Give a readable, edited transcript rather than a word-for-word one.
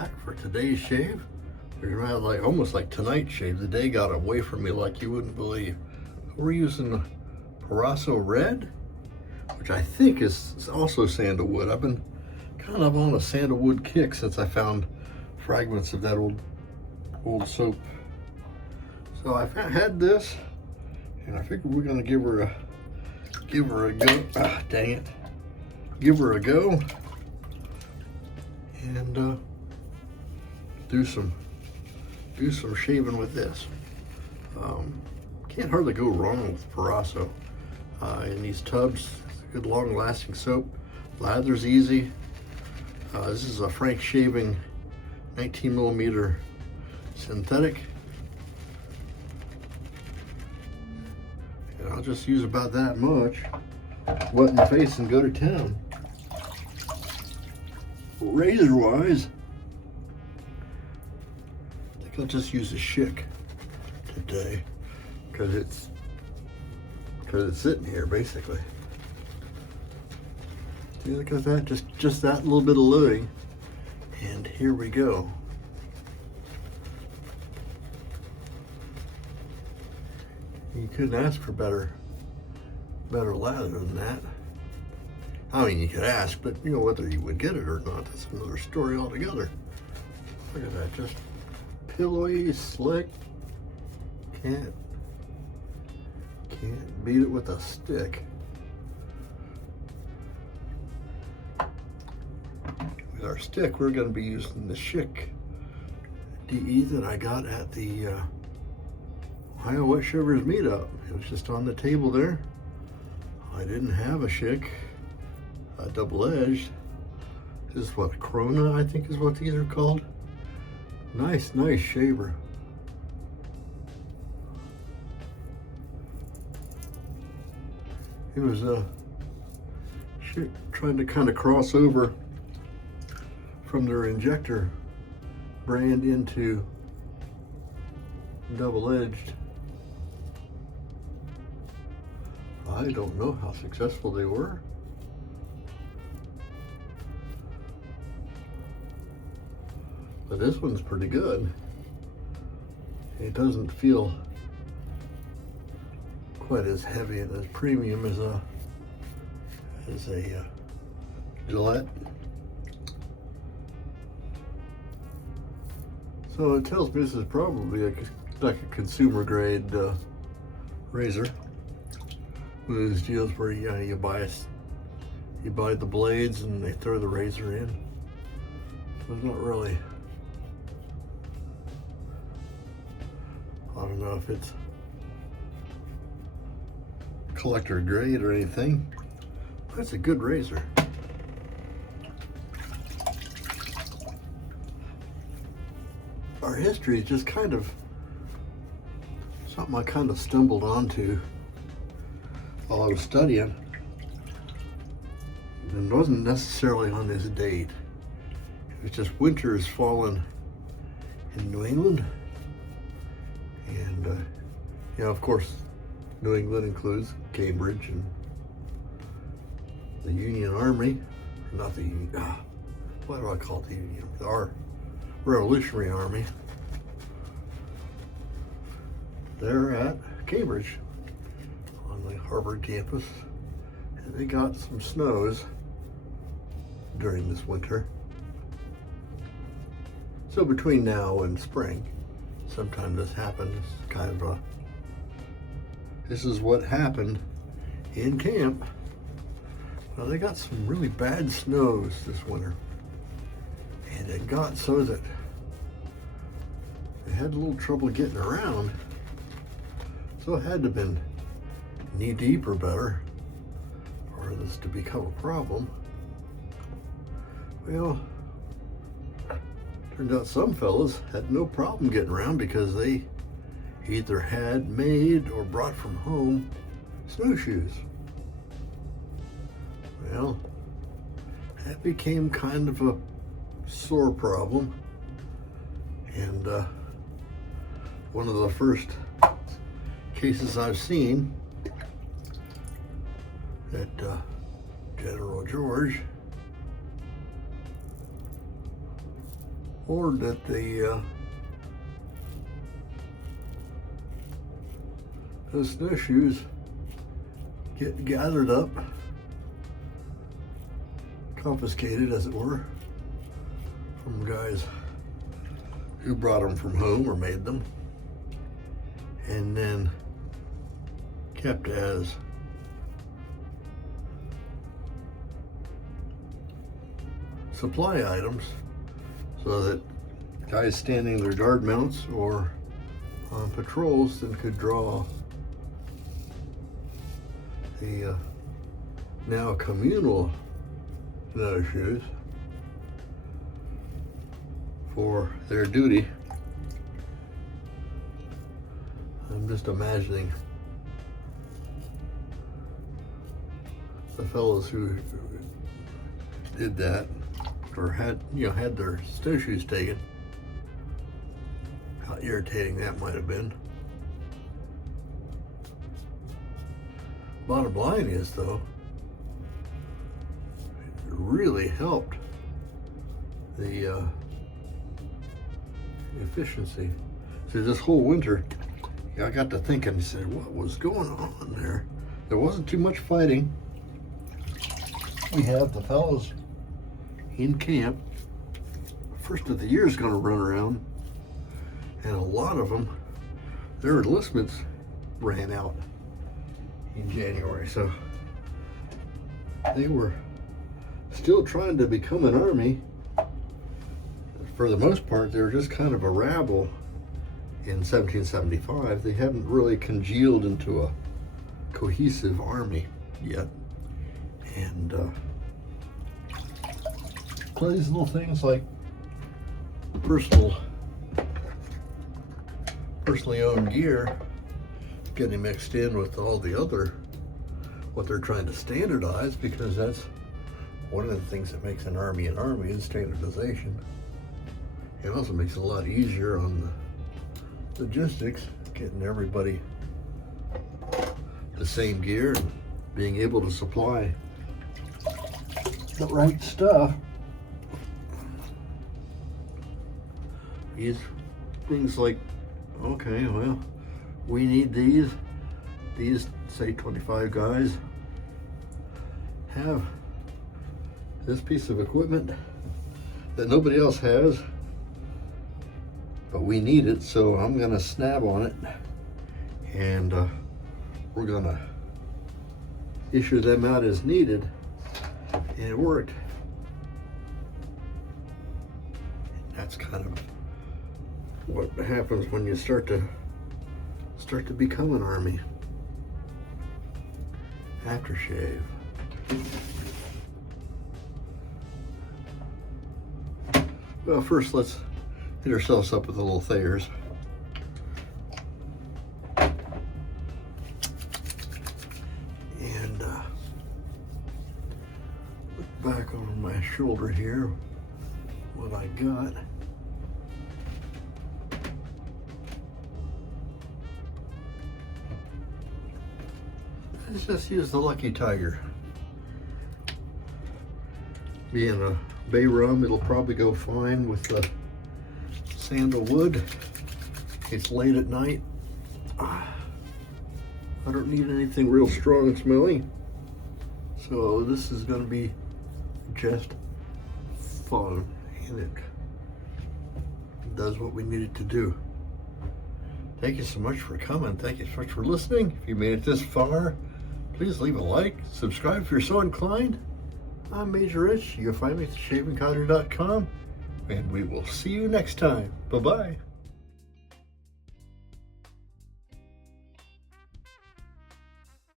back for today's shave. We're gonna have almost like tonight's shave. The day got away from me like you wouldn't believe. We're using Proraso Red, which I think is also sandalwood. I've been kind of on a sandalwood kick since I found fragments of that old soap. So I've had this, and I figured we're gonna give her a go. Ah, dang it! Give her a go, and do some shaving with this. Can't hardly go wrong with Proraso. In these tubs, it's a good long-lasting soap. Lather's easy. This is a Frank Shaving 19mm synthetic. And I'll just use about that much. Wet in the face and go to town. Razor-wise, I think I'll just use a Schick today because it's sitting here basically. See, look at that, just that little bit of loading, and here we go. You couldn't ask for better lather than that. I mean, you could ask, but you know, whether you would get it or not, that's another story altogether. Look at that, just pillowy, slick. Can't beat it with a stick. With our stick, we're going to be using the Schick DE that I got at the Ohio Wet Shavers meetup. It was just on the table there. I didn't have a Schick double-edged. This is what, Krona, I think is what these are called. Nice shaver. It was Schick trying to kind of cross over from their injector brand into double-edged. I don't know how successful they were. But this one's pretty good. It doesn't feel quite as heavy and as premium as a Gillette. So it tells me this is probably like a consumer grade razor. One of those deals where you buy the blades and they throw the razor in. So it's not really. I don't know if it's collector grade or anything, but it's a good razor. Our history is just kind of something I kind of stumbled onto while I was studying. And it wasn't necessarily on this date. It was just winter is falling in New England. And, of course, New England includes Cambridge and the Union Army. Not the Union, why do I call it the Union? Our Revolutionary Army. They're at Cambridge on the Harvard campus. And they got some snows during this winter. So between now and spring, sometime this happened. It's kind of this is what happened in camp. Well, they got some really bad snows this winter. And it got so that they had a little trouble getting around. So it had to have been knee deep or better for this to become a problem. Well, turned out some fellas had no problem getting around because they either had made or brought from home snowshoes. Well, that became kind of a sore problem, and one of the first cases I've seen that General George or that the snowshoes get gathered up, confiscated as it were, from guys who brought them from home or made them, and then kept as supply items so that guys standing their guard mounts or on patrols then could draw the now communal snowshoes for their duty. I'm just imagining the fellows who did that or had their snowshoes taken, how irritating that might have been. Bottom line is, though, it really helped the efficiency. So this whole winter, I got to thinking, I said, what was going on there? There wasn't too much fighting. We have the fellows in camp. First of the year is going to run around, and a lot of them, their enlistments ran out in January, so they were still trying to become an army. For the most part, they were just kind of a rabble in 1775. They hadn't really congealed into a cohesive army yet. And these little things like personally owned gear getting mixed in with all the other, what they're trying to standardize, because that's one of the things that makes an army is standardization. It also makes it a lot easier on the logistics, getting everybody the same gear and being able to supply the right stuff. These things like, okay, well, we need these say 25 guys have this piece of equipment that nobody else has, but we need it, so I'm gonna snab on it, and we're gonna issue them out as needed, and it worked. That's kind of what happens when you start to become an army. Aftershave. Well, first let's hit ourselves up with a little Thayer's. And look back over my shoulder here, what I got. Let's just use the Lucky Tiger. Being a bay rum, it'll probably go fine with the Sandalwood. It's late at night. I don't need anything real strong and smelly, so this is going to be just fun, and it does what we need it to do. Thank you so much for coming. Thank you so much for listening. If you made it this far, please leave a like, subscribe if you're so inclined. I'm Major Rich. You can find me at shavingcottage.com, and we will see you next time. Bye-bye.